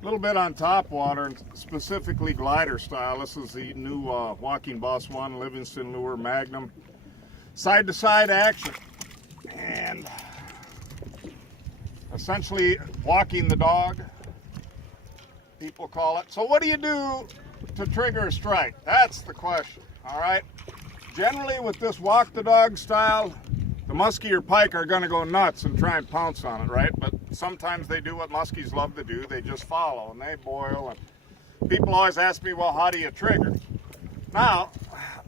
A little bit on Topwater, and specifically glider style. This is the new Walking Boss 1 Livingston Lure Magnum. Side-to-side action. And essentially walking the dog, people call it. So what do you do to trigger a strike? That's the question, all right? Generally with this walk the dog style, the muskie or pike are gonna go nuts and try and pounce on it, right? But sometimes they do what muskies love to do. They just follow and they boil. And people always ask me, well, how do you trigger? Now,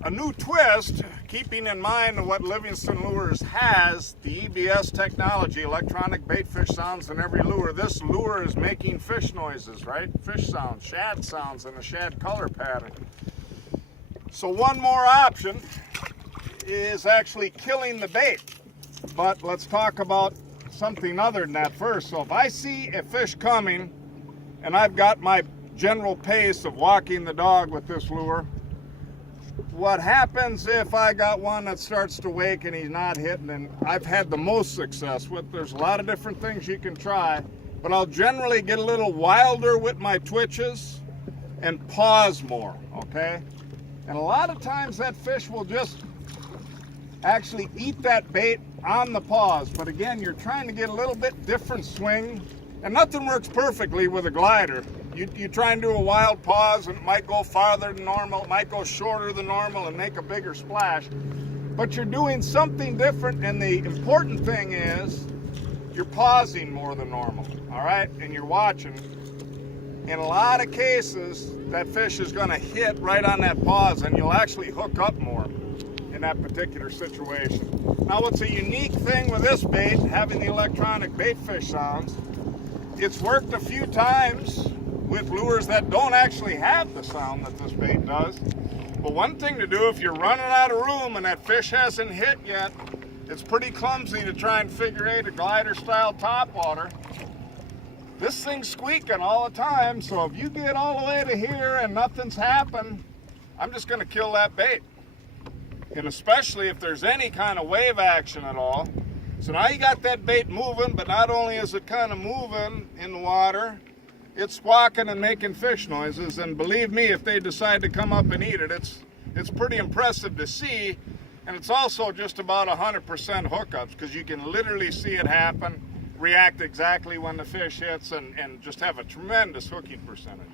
a new twist, keeping in mind what Livingston Lures has, the EBS technology, electronic bait fish sounds in every lure. This lure is making fish noises, right? Fish sounds, shad sounds, and a shad color pattern. So one more option is actually killing the bait. But let's talk about something other than that first. So if I see a fish coming and I've got my general pace of walking the dog with this lure, what happens if I got one that starts to wake and he's not hitting? And I've had the most success with, there's a lot of different things you can try, but I'll generally get a little wilder with my twitches and pause more, okay? And a lot of times that fish will just actually eat that bait on the pause. But again, you're trying to get a little bit different swing, and nothing works perfectly with a glider. You try and do a wild pause and it might go farther than normal, it might go shorter than normal and make a bigger splash. But you're doing something different, and the important thing is you're pausing more than normal, all right? And you're watching. In a lot of cases, that fish is gonna hit right on that pause and you'll actually hook up more in that particular situation. Now, what's a unique thing with this bait, having the electronic bait fish sounds, it's worked a few times with lures that don't actually have the sound that this bait does. But one thing to do if you're running out of room and that fish hasn't hit yet, it's pretty clumsy to try and figure eight a glider style topwater. This thing's squeaking all the time, so if you get all the way to here and nothing's happened, I'm just gonna kill that bait. And especially if there's any kind of wave action at all. So now you got that bait moving, but not only is it kind of moving in the water, it's squawking and making fish noises. And believe me, if they decide to come up and eat it, it's pretty impressive to see. And it's also just about 100% hookups, because you can literally see it happen, react exactly when the fish hits, and just have a tremendous hooking percentage.